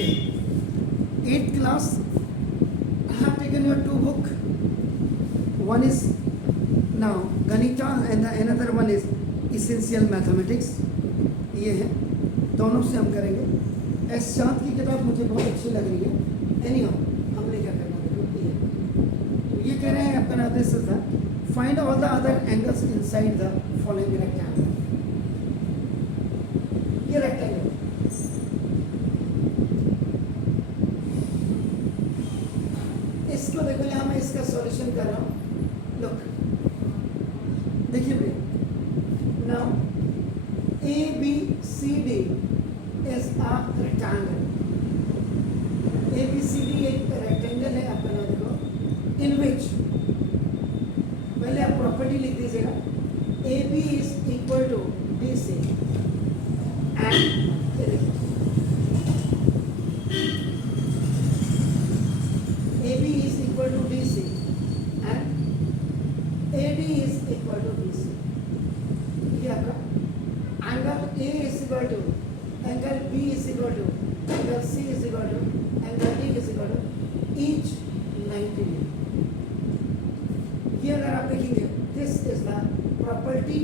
8th class, I have taken your two book. One is now Ganita and the another one is Essential Mathematics. ये है, दोनों से हम करेंगे। S चांद की किताब मुझे बहुत अच्छी लग रही है। एनीहाउ हमने क्या करना है, तो ये कह रहे हैं आपका आदेश था, find all the other angles inside the following rectangle. ये रेक्टेंगल इसको देखो, यहाँ मैं इसका सॉल्यूशन कर रहा हूँ। लुक, देखिए भैया, now A B C D is a rectangle. A B C D एक रेक्टेंगल है आपका ना, देखो, इन विच पहले आप प्रॉपर्टी लिख दीजिएगा, A B is equal to B C and AB is equal to BC and AD is equal to BC. ये आपका angle A is equal to angle B is equal to angle C is equal to angle D is equal to each 90 degree. ये अगर आप देखेंगे, this is the property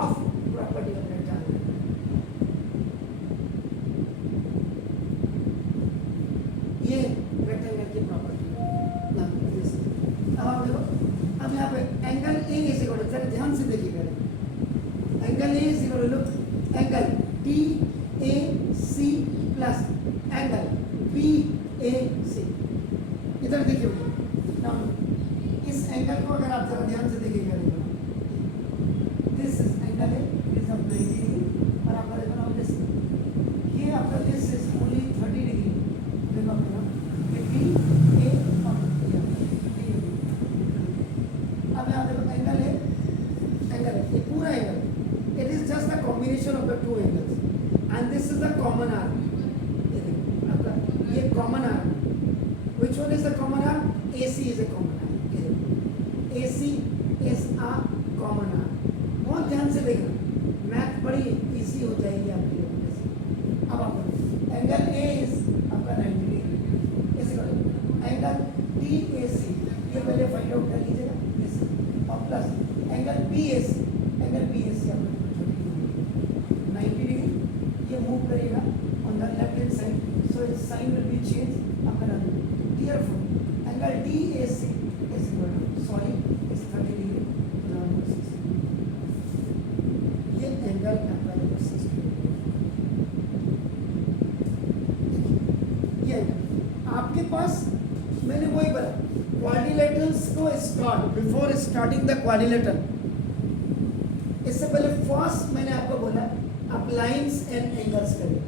of rectangle. ये rectangle की property. अब आप देखो, अब यहाँ पे angle A is equal to, जरा ध्यान से देखिएगा, angle A is equal to, look, angle D A C plus angle B A C. इधर देखिए, इस एंगल को अगर आप जरा ध्यान से देखिएगा, this is angle A, this of 90 degree, और आपका देखो ना दिस, ये आपका दिस इज ओनली 30 डिग्री। देखो आपका बी ए और अब यहाँ देखो एंगल है, ये पूरा angle, it is just the combination of the two angles and this is the common arm. ये देखो आपका, ये common arm, which one is the common arm? AC is a common arm. AC is a common arm. बहुत ध्यान से देखना, math बड़ी easy हो जाएगी आपके लिए। अब आप एंगल A इज आपका 90 डिग्री, ऐसे करो, एंगल DAC ये पहले फाइंड आउट कर लीजिएगा, और plus angle BAC, angle BAC आपका 90 डिग्री, ये मूव करेगा on the left hand side, so its sign will be change. आपका careful, angle DAC is equal to, sorry, is 30 degree, ये एंगल आपका 60 डिग्री। ये आपके पास मैंने वही बोला, क्वाड्रिलेटरल्स को start, before starting the quadrilateral, इससे पहले फर्स्ट मैंने आपको बोला आप लाइंस एंड एंगल्स करिए,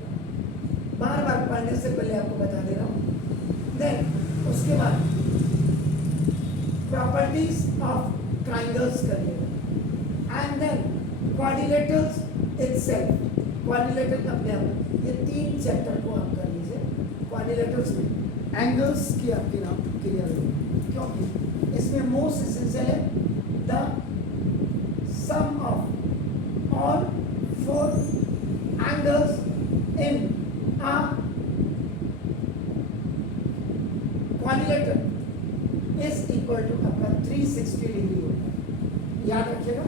बार बार पढ़ने से पहले आपको बता दे रहा हूँ। देन उसके बाद प्रॉपर्टीज ऑफ ट्राइंगल्स करिए, and then quadrilaterals itself, quadrilateral अपने आप, ये 3 चैप्टर को आप कर लीजिए। क्वाड्रिलेटरल्स में एंगल्स की आपकी नाम क्लियर होगी, क्योंकि इसमें मोस्ट एसेंशियल है the sum of all 4 angles in a quadrilateral is equal to आपका 360 डिग्री होता है। याद रखिएगा,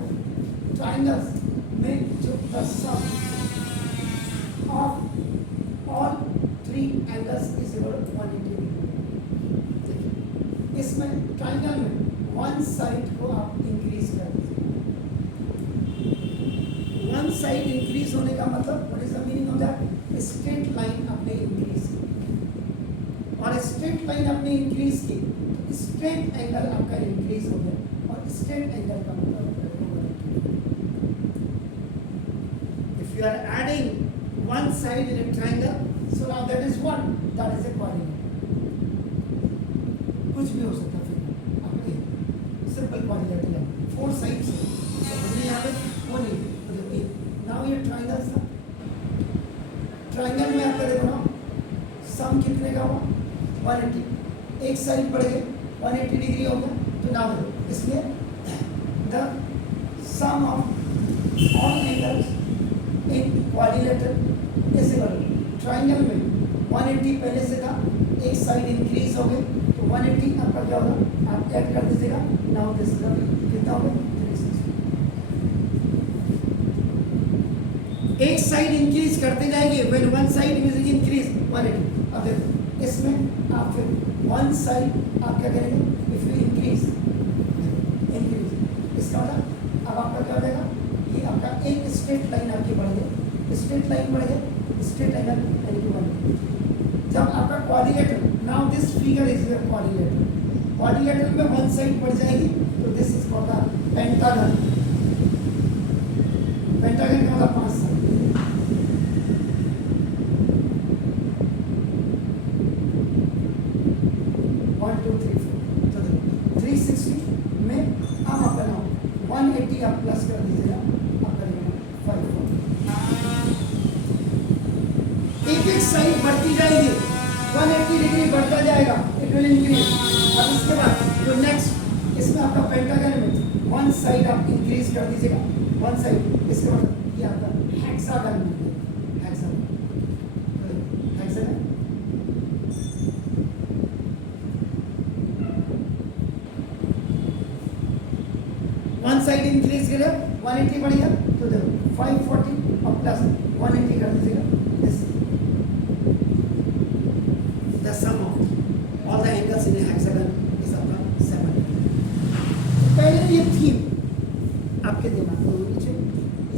ट्राइंगल्स में जो the sum of all 3 angles is equal to 180 degree. इसमें ट्राइंगल में वन साइड को आप इंक्रीज कर दीजिए। वन साइड इंक्रीज होने का मतलब what is the meaning of that? Straight line आपने इंक्रीज की, और स्ट्रेट लाइन आपने इंक्रीज की तो स्ट्रेट एंगल आपका इंक्रीज हो गया, और स्ट्रेट एंगल का मतलब if you are adding one side in a triangle, so now that is one, that is a quadrilateral। कुछ भी हो सकता है, फिर आपके सिंपल क्वाड्रिलेटरल है, 4 साइड्स है, तो हमने यहाँ पे वो नहीं, मतलब एक। नाउ ये ट्राइंगल्स था, ट्राइंगल में आपका देखो ना, सम कितने का हुआ? 180, एक साइड बढ़ गए 180 डिग्री हो गया, तो नाउ इसलिए the sum of all angles in quadrilateral is equal, triangle में 180 पहले से था, एक साइड इंक्रीज हो गई तो 180 आपका क्या होगा, आप ऐड कर दीजिएगा। नाउ दिस इज कितना हो गया 360। एक साइड इंक्रीज करते जाएंगे, when one side is increase 180। अब देखो इसमें आप फिर वन साइड आप क्या करेंगे, इफ यू इंक्रीज इसका मतलब अब आपका क्या हो जाएगा, ये आपका एक स्ट्रेट लाइन आपकी बढ़ गई, स्ट्रेट लाइन बढ़ गई, स्ट्रेट लाइन यानी कि बन गई। जब आपका quadrilateral, now this figure is your quadrilateral, quadrilateral में वन साइड बढ़ जाएगी तो this is called the pentagon. Pentagon का मतलब 5 साइड। आप प्लस कर दीजिएगा, आप करेंगे 5। एक एक साइड बढ़ती जाएगी, 180 डिग्री बढ़ता जाएगा, इट विल इंक्रीज। अब इसके बाद जो नेक्स्ट इसमें आपका पेंटागन में वन साइड आप इंक्रीज कर दीजिएगा, वन साइड। इसके बाद ये आपका hexagon, hexagon, hexagon one side increase करेगा, 180 बढ़ गया तो देखो 540 और प्लस 180 कर दीजिएगा। This the sum of all the angles in a hexagon is आपका 7। पहले ये थीम आपके दिमाग में होनी चाहिए।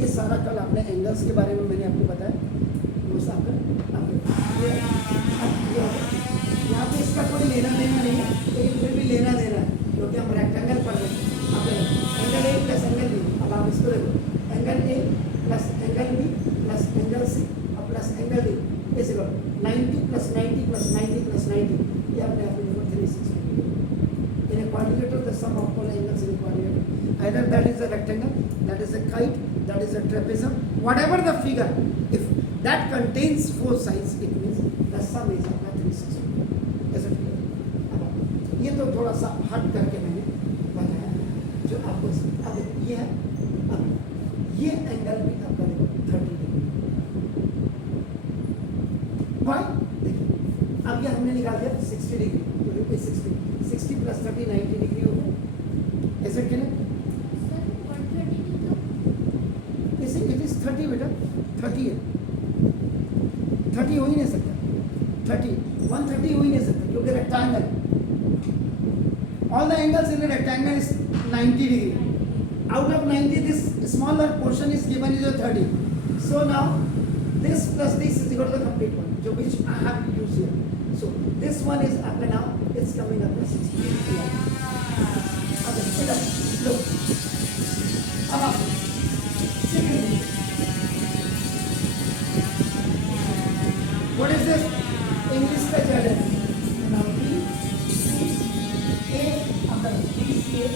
ये सारा कल आपने एंगल्स के बारे में मैंने आपको बताया, वो सब यहाँ पे इसका कोई लेना देना नहीं है, लेकिन फिर भी लेना देना है क्योंकि हम रेक्टेंगल पढ़ रहे हैं। Angle A plus angle B, अब आप इसको देखो, angle A plus angle B plus angle C और plus angle D is equal 90 plus 90 plus 90 plus 90, ये आपने आपको 360 in a quadrilateral the sum of all angles in quadrilateral either that is a rectangle, that is a kite, that is a trapezium, whatever the figure, if that contains 4 sides it means the sum is आपका 360। ऐसा ये तो थोड़ा सा हट करके मैंने बताया जो आपको। अब ये है, अब ये एंगल भी आपका देखो 30 डिग्री। वाई देखिए, अब ये हमने निकाल दिया 60 डिग्री, तो देखो 60 प्लस 30 90 डिग्री हो गया। ऐसे क्यों ऐसे, इट इज 30 बेटा, 30 है, 30 हो ही नहीं सकता, 130 हो ही नहीं सकता क्योंकि rectangle, all the angles in a rectangle is 90 degree. Out of 90, this smaller portion is given is a 30. So now this plus this is equal to the complete one, which I have to use here. So this one is up and now it's coming up to 60 degree. Okay, look. Up. What is this? English का Z है. Now B, C, A, after B, C, A.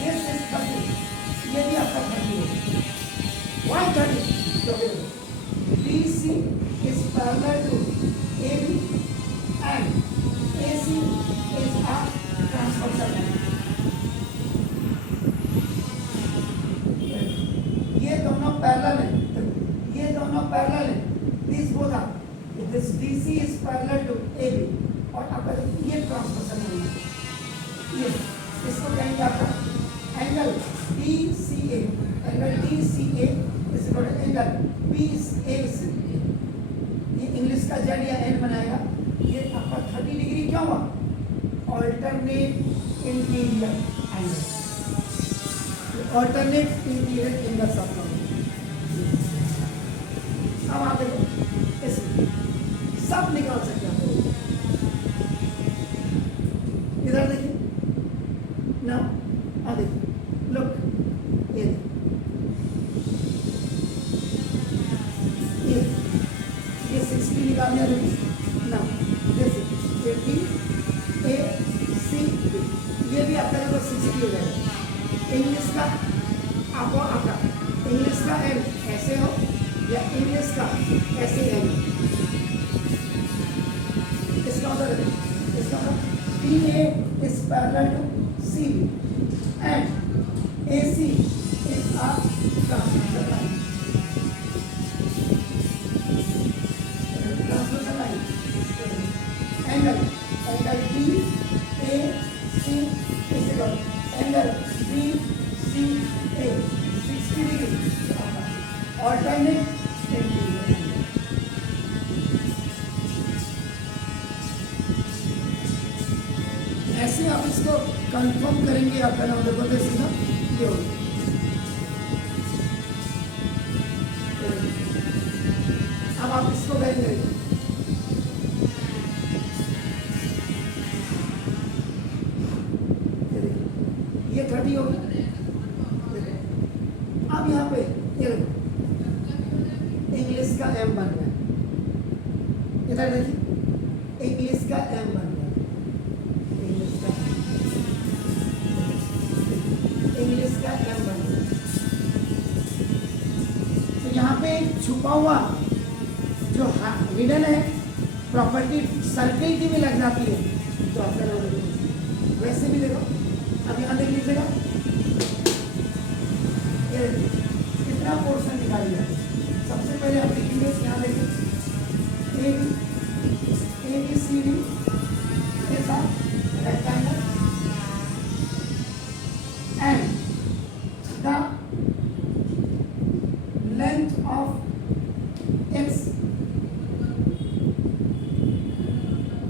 This is 30. ये भी आपका 30 है. Why 30? क्योंकि B, C is parallel to AB and AC is a transversal line. ये दोनों parallel हैं, ये दोनों पैरेलल हैं, these both are, this DC is parallel to AB और अगर ये ट्रांसवर्सल लाइन है, ये इसको कहेंगे आपका एंगल DCA, एंगल DCA इस इक्वल टू एंगल BAC। ये इंग्लिश का Z या N बनाएगा, ये आपका 30 डिग्री क्यों हुआ? Alternate interior angle, alternate interior angles आपका। अब आप देखो इस सब निकाल सकते हैं, इधर देखिए ना, आ देखिए लुक, ये ये 60 निकाल दिया ना, जैसे AC ये भी आपका लगभग 60 हो जाएगा। इंग्लिश का आपको आपका इंग्लिश का एन ऐसे हो या इंग्लिश का ऐसे एन, इसका मतलब PA is parallel to CB and AC is a transversal line. Equal angle B C A 60 degree alternate ऐसे आप इसको कंफर्म करेंगे। आपका नाम देखो तो सीधा ये होगा। अब आप इसको करेंगे ये 30 होगा। अब यहाँ पे ये इंग्लिश का एम बन रहा है। इधर देखिए इंग्लिश का एम बन रहा है। इंग्लिश का एम बन रहा है। तो यहाँ पे छुपा हुआ जो हिडन है प्रॉपर्टी सर्किल की भी लग जाती है। तो आपका नाम देखो वैसे भी देखो। अब यहाँ देख लीजिएगा कितना पोर्शन निकाल लिया। सबसे पहले आप लिखेंगे यहाँ देखिए ए बी सी डी के साथ rectangle and the length of its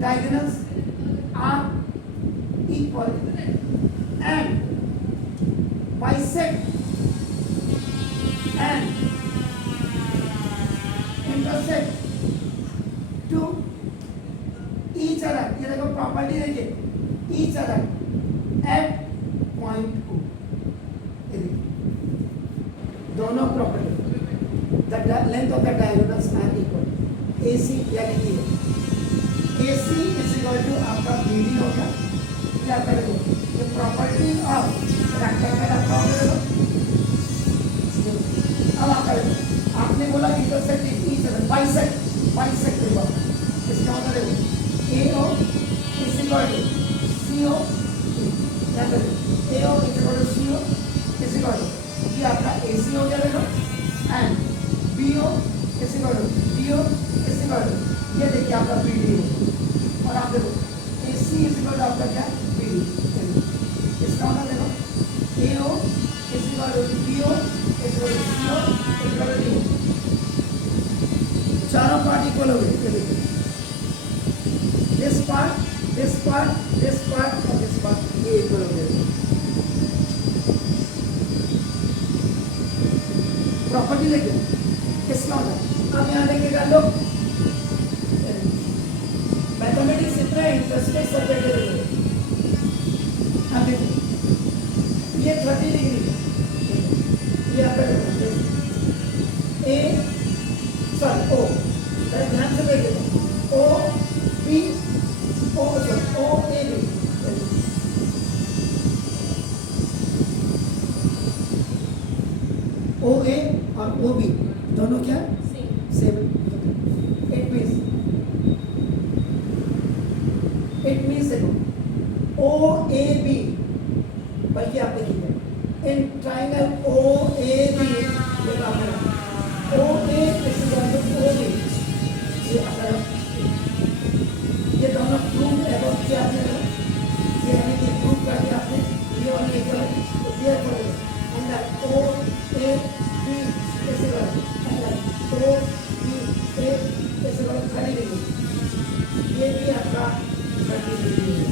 diagonals are equal and bisect and intersect to each other। ये देखो प्रॉपर्टी देखिए each other at point O। ये देखिए दोनों property the length of the diagonals are equal। AC यानी कि AC is equal to आपका BD होगा। क्या करेंगे ये प्रॉपर्टी ऑफ रेक्टेंगल आपका होगा। अब आप करेंगे आपने बोला इंटरसेक्ट ईच अदर बाइसेक्ट होगा। इसका मतलब है AO is equal to CO। क्या करेंगे AO is equal to CO is equal to ये आपका AC हो गया देखो and BO is equal to BO is equal to ये देखिए आपका BD है। और आप देखो AC इज इक्वल टू आपका क्या BD। इसका मतलब देखो AO is equal to BO is equal to CO is equal to DO। चारों पार्ट इक्वल हो गए। देखो दिस पार्ट और दिस पार्ट ये इक्वल हो गए। प्रॉपर्टी देखिए इसका मतलब अब यहाँ देखिएगा लोग मैथमेटिक्स इतना इंटरेस्टेड सब्जेक्ट है। अब देखिए ये 30 डिग्री ये आपका ए सॉरी ओ ध्यान से देखिए O B O A B O ए और ओ बी दोनों क्या सेम। इट मीन्स देखो ओ ए बी बल्कि आप देखिए in triangle O A B O ए ये दोनों प्रूव एबव किया आपने ये यानी कि प्रूव कर दिया आपने ये और ये इक्वल है। तो ये इक्वल है and O A B is equal and O B A is equal 30 degree. ये भी आपका 30 डिग्री है।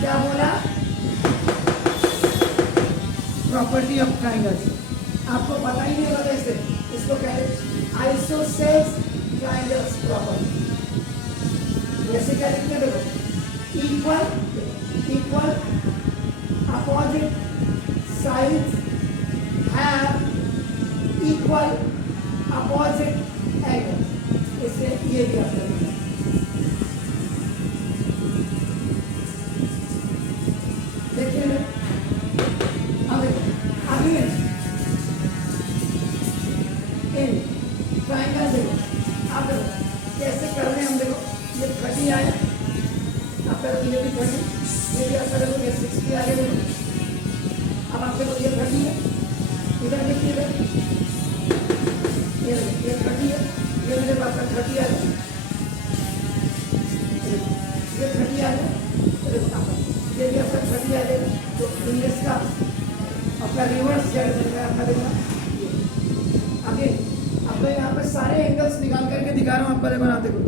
क्या बोला प्रॉपर्टी ऑफ ट्राइंगल्स आपको पता ही नहीं होगा। कैसे इसको कहते हैं आइसोसेल्स ट्राइंगल्स प्रॉपर्टी। जैसे क्या लिखते हैं देखो equal opposite sides have equal opposite angles. इससे ये भी आपका देखिए ट्राइंगल देखो आप देखो कैसे कर रहे हैं हम। देखो ये 30 आया आपका ये भी 30 ये भी आपका देखो ये 60 आ गया। देखो अब आप देखो ये 30 है इधर देखिए ये 30 है ये मेरे पास 30 आ गया ये 30 आ गया। दिया जाएगा, तो इंग्लिश का आपका रिवर्स डायरेक्शन का आपका देखना। अगेन अब मैं यहाँ पे सारे एंगल्स निकाल करके दिखा रहा हूँ आपका, देखो ना, देखो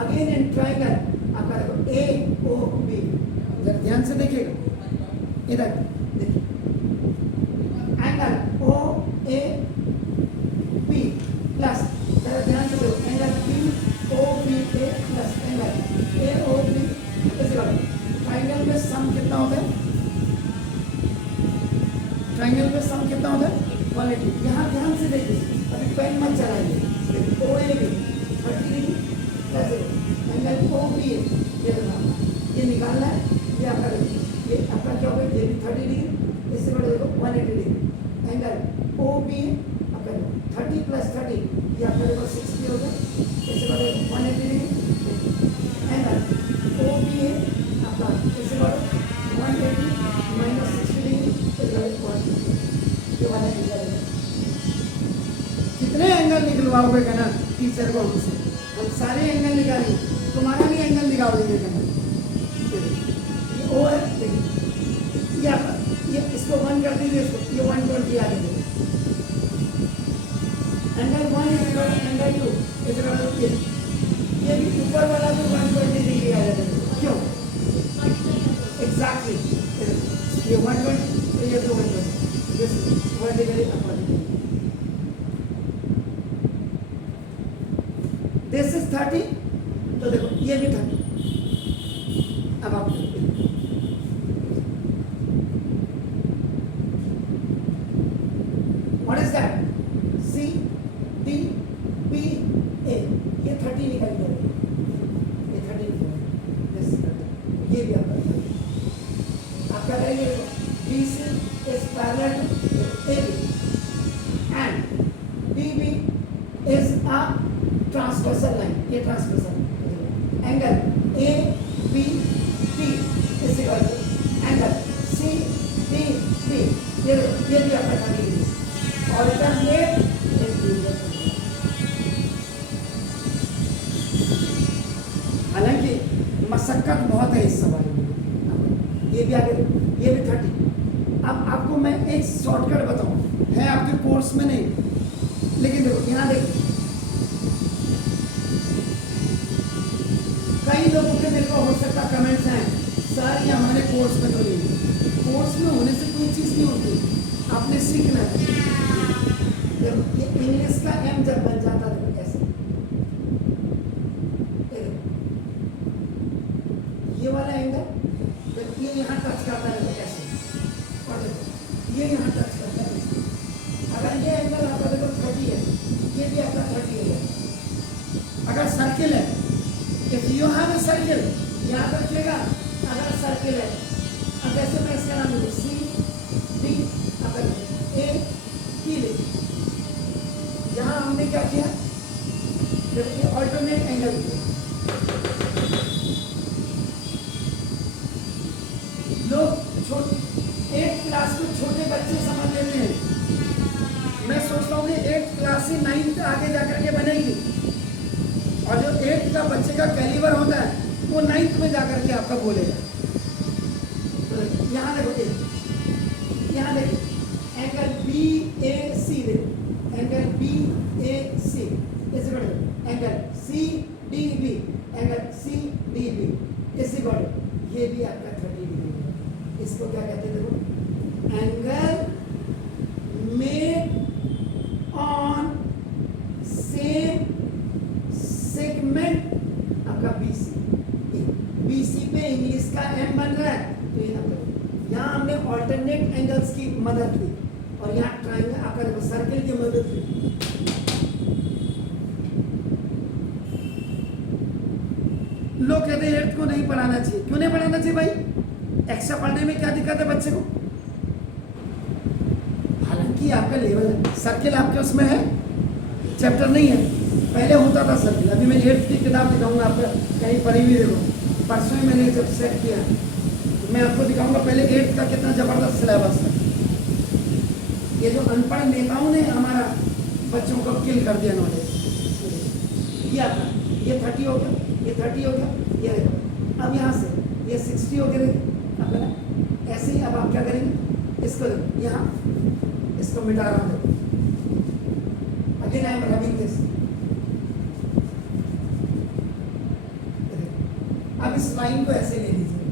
अगेन इन ट्राइंगल आपका देखो ए ओ बी, ध्यान से देखिएगा इधर देखिए, angle O A B plus, ध्यान से देखो angle B O B A plus angle A O B, ऐसे करो। ट्राइंगल में सम कितना होता है, ट्राइंगल में सम कितना होता है 180। यहाँ ध्यान से देखिए, अभी पेन मत चलाइए, O A B 30 degree plus angle O B A, ये निकालना है, ये आपका क्या होगा, ये भी 30 डिग्री, इससे बड़ा देखो 180 डिग्री, एंगल ओ बी आपका 30 प्लस 30 ये आपका देखो 60 होगा, इससे बड़ा 180 डिग्री, एंगल ओ बी है आपका इससे बड़ा 180 माइनस 60 डिग्री, इससे बड़ा 180, ये वाला एंगल है। कितने एंगल निकलवाओगे कहना टीचर को हमसे, हम सारे एंगल निकालेंगे, तुम्हारा भी एंगल निकाल देंगे कहना। ये ओ है, देखिए ये इसको 1 कर दीजिए, इसको ये 120 आ जाएगा, एंगल 1 एंगल 2 इधर ये भी ऊपर वाला भी 120 डिग्री आ जाएगा, क्यों एग्जैक्टली ये 120 तो ये 220 this vertically upward, this is 30, तो देखो ये भी 30। अब आप what is that, C D B A, ये 30 निकल गया, ये 30 निकल गया, ये भी आपका करेंगे, B C is parallel to A B and D B is a transversal line, ये transversal angle A B D is equal to angle C D B, ये भी आपका 30 डिग्री, और अल्टरनेट हालांकि मशक्कत बहुत है इस सवाल में, ये भी आगे, ये भी 30। अब आपको मैं एक शॉर्टकट बताऊं, है आपके कोर्स में नहीं, लेकिन देखो यहाँ देखो, कई लोगों के मेरे को हो सकता कमेंट्स हैं, सर ये हमारे कोर्स में तो नहीं, कोर्स में होने से कोई चीज़ नहीं होती, आपने सीखना है। देखो ये इंग्लिश का एम जब बन जाता है ऐसे, ये वाला एंगल ये यहाँ टच करता है ऐसे, और देखो ये यहाँ टच करता है, अगर ये एंगल आपका देखो 30 है, ये भी आपका 30 है। अगर सर्किल है, if you have a circle, याद रखिएगा अगर सर्किल है, अब जैसे मैं इसका नाम लूँ सी डी, अगर ए की ले, यहाँ हमने क्या किया, जब ये ऑल्टरनेट एंगल किया, लोग 8th क्लास में छोटे बच्चे समझ लेते हैं, मैं सोचता हूँ कि 8th क्लास से 9th आगे जाकर के बनेगी, और जो 8th का बच्चे का कैलिबर होता है वो 9th में जाकर के आपका बोलेगा। तो यहाँ देखो, यहाँ देखो एंगल बी ए सी, देखो एंगल बी ए सी, इसे बढ़ो angle C D B, angle C D B, इसे बढ़ो, ये भी आपका 30 डिग्री है। इसको क्या कहते हैं, देखो angle made on same segment आपका बीसी, बीसी पे इंग्लिश का एम बन रहा है, तो यहाँ हमने ऑल्टरनेट एंगल्स की मदद ली, और यहाँ ट्राइंगल आपका देखो सर्किल की मदद ली। लोग कहते हैं 8th को नहीं पढ़ाना चाहिए, क्यों नहीं पढ़ाना चाहिए भाई, एक्स्ट्रा पढ़ने में क्या दिक्कत है बच्चे को, हालांकि आपका लेवल है, सर्किल आपके उसमें है, चैप्टर नहीं है, पहले होता था सर्किल, अभी मैं 8th की किताब दिखाऊंगा आपको, कहीं पढ़ी हुई देखो, परसों ही मैंने जब सेट किया तो मैं आपको दिखाऊंगा पहले 8th का कितना जबरदस्त सिलेबस है। ये जो अनपढ़ नेताओं ने हमारा बच्चों को किल कर दिया नॉलेज, ये 30 हो गया, ये 30 हो गया, ये देखो अब यहाँ से ये 60 हो गया, ऐसे ही अब आप क्या करेंगे, इसको देखो यहाँ, इसको मिटा रहा हूँ, again I am rubbing this. अब इस लाइन को ऐसे ले लीजिए,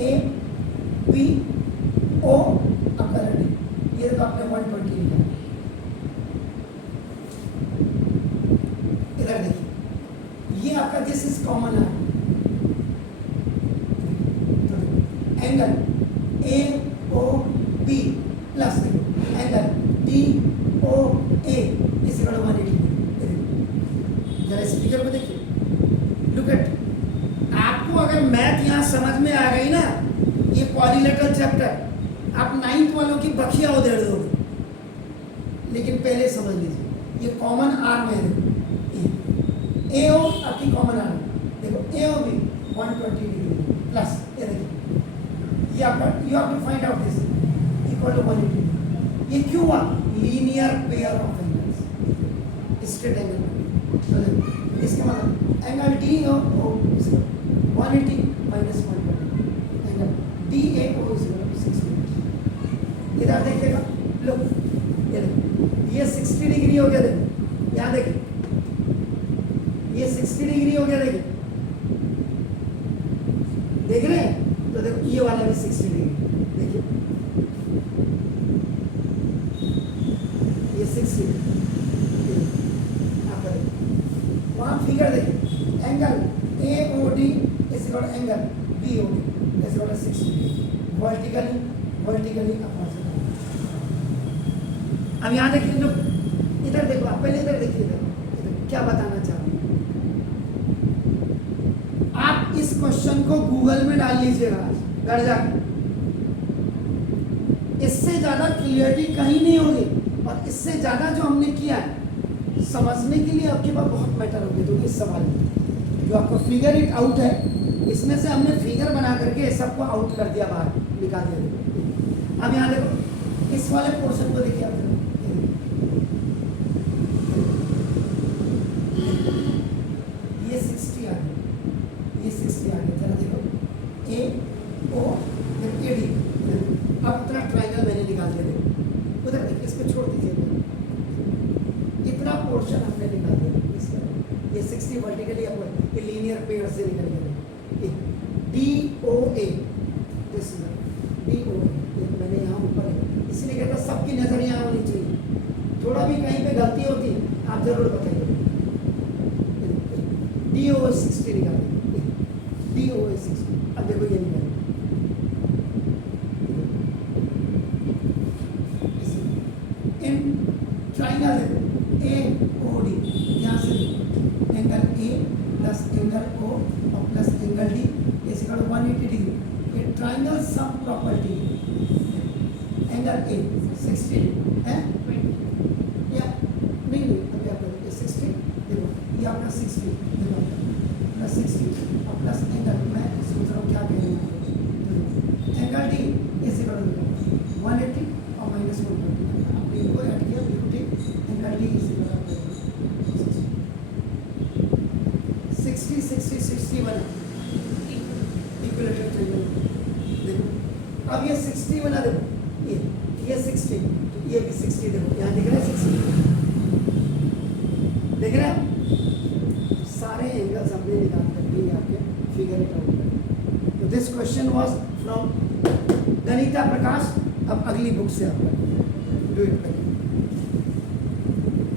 ए बी ओ आपका रेडी, ये तो आपने 120 लिखा। इधर देखिए, ये आपका दिस इज कॉमन है, angle A O B plus angle D O A is 180। जरा स्पीकर को देखिए, लुक एट, आपको अगर मैथ यहाँ समझ में आ गई ना, ये क्वाड्रिलेटरल चैप्टर आप 9th वालों की बखिया उधेड़ दोगे, लेकिन पहले समझ लीजिए ये कॉमन आर में है, ए ओ आपकी कॉमन आर, देखो A O B 120 degree plus, ये देखिए ये आपका, you have to find out this equal to 180। ये क्यों हुआ, linear pair of angles, straight angle. इसके मतलब angle D O 180 minus 120, angle D A O 60। इधर देखिएगा, लो ये 60 डिग्री हो गया, देखो यहाँ देखिए ये 60 डिग्री हो गया, देखिए देख रहे हैं, तो देखो ये वाला भी 60 डिग्री, देखिए ये 60, वहाँ फिगर देखिए, angle A O D is equal angle B O D is equal 60 degree, vertically opposite. अब यहाँ देखिए, लोग इधर देखो, आप पहले इधर देखिए, इधर क्या बताना चाह रहा हूँ, आप इस क्वेश्चन को गूगल में डाल लीजिएगा घर जाकर, इससे ज्यादा क्लियरिटी कहीं नहीं होगी, और इससे ज्यादा जो हमने किया है समझने के लिए आपके पास बहुत मैटर होगी। तो इस सवाल में जो आपको फिगर इट आउट है, इसमें से हमने फिगर बना करके सबको आउट कर दिया, बाहर निकाल दिया। अब यहाँ देखो, इस वाले पोर्शन को देखिए आप, ये 60 आ गया, ये 60 आ गया, जरा देखो ए ओ ए डी, अब इतना ट्राइंगल मैंने निकाल दिया, देखो उधर देखिए, इसको छोड़ दीजिए, इतना पोर्शन हमने निकाल दिया, ये 60 वर्टिकली अपवर्ड, ये लीनियर पेयर से निकल गया, D O A, this D O A, मैंने यहाँ ऊपर है, इसलिए कहता सबकी नजर यहाँ होनी चाहिए, थोड़ा भी कहीं पे गलती होती आप जरूर बताइए। डी ओ ए 60 निकाल, डी ओ ए 60, अब देखो ये निकाल, in triangle A O D, यहाँ से angle A plus angle O और plus angle D is equal to 180 degree, ये triangle sum property, angle A 60 है या नहीं, अभी आप देखिए 60, देखो ये आपका 60, देखो प्लस 60 और प्लस एंगल, मैं सोच रहा हूँ क्या कह रही हूँ, angle D is equal to 180 और माइनस 120, आपने इनको ऐड किया, angle D is equal to 60 60 61 equilateral triangle. देखो अब ये 60 बना, देखो ये 60, ये भी 60, देखो यहाँ दिख रहा है 60, देख रहे हैं, सारे एंगल्स हमने निकाल कर दिए आपके फिगर इट आउट। तो दिस क्वेश्चन वाज फ्रॉम गणिता प्रकाश। अब अगली बुक से आपका डू इट।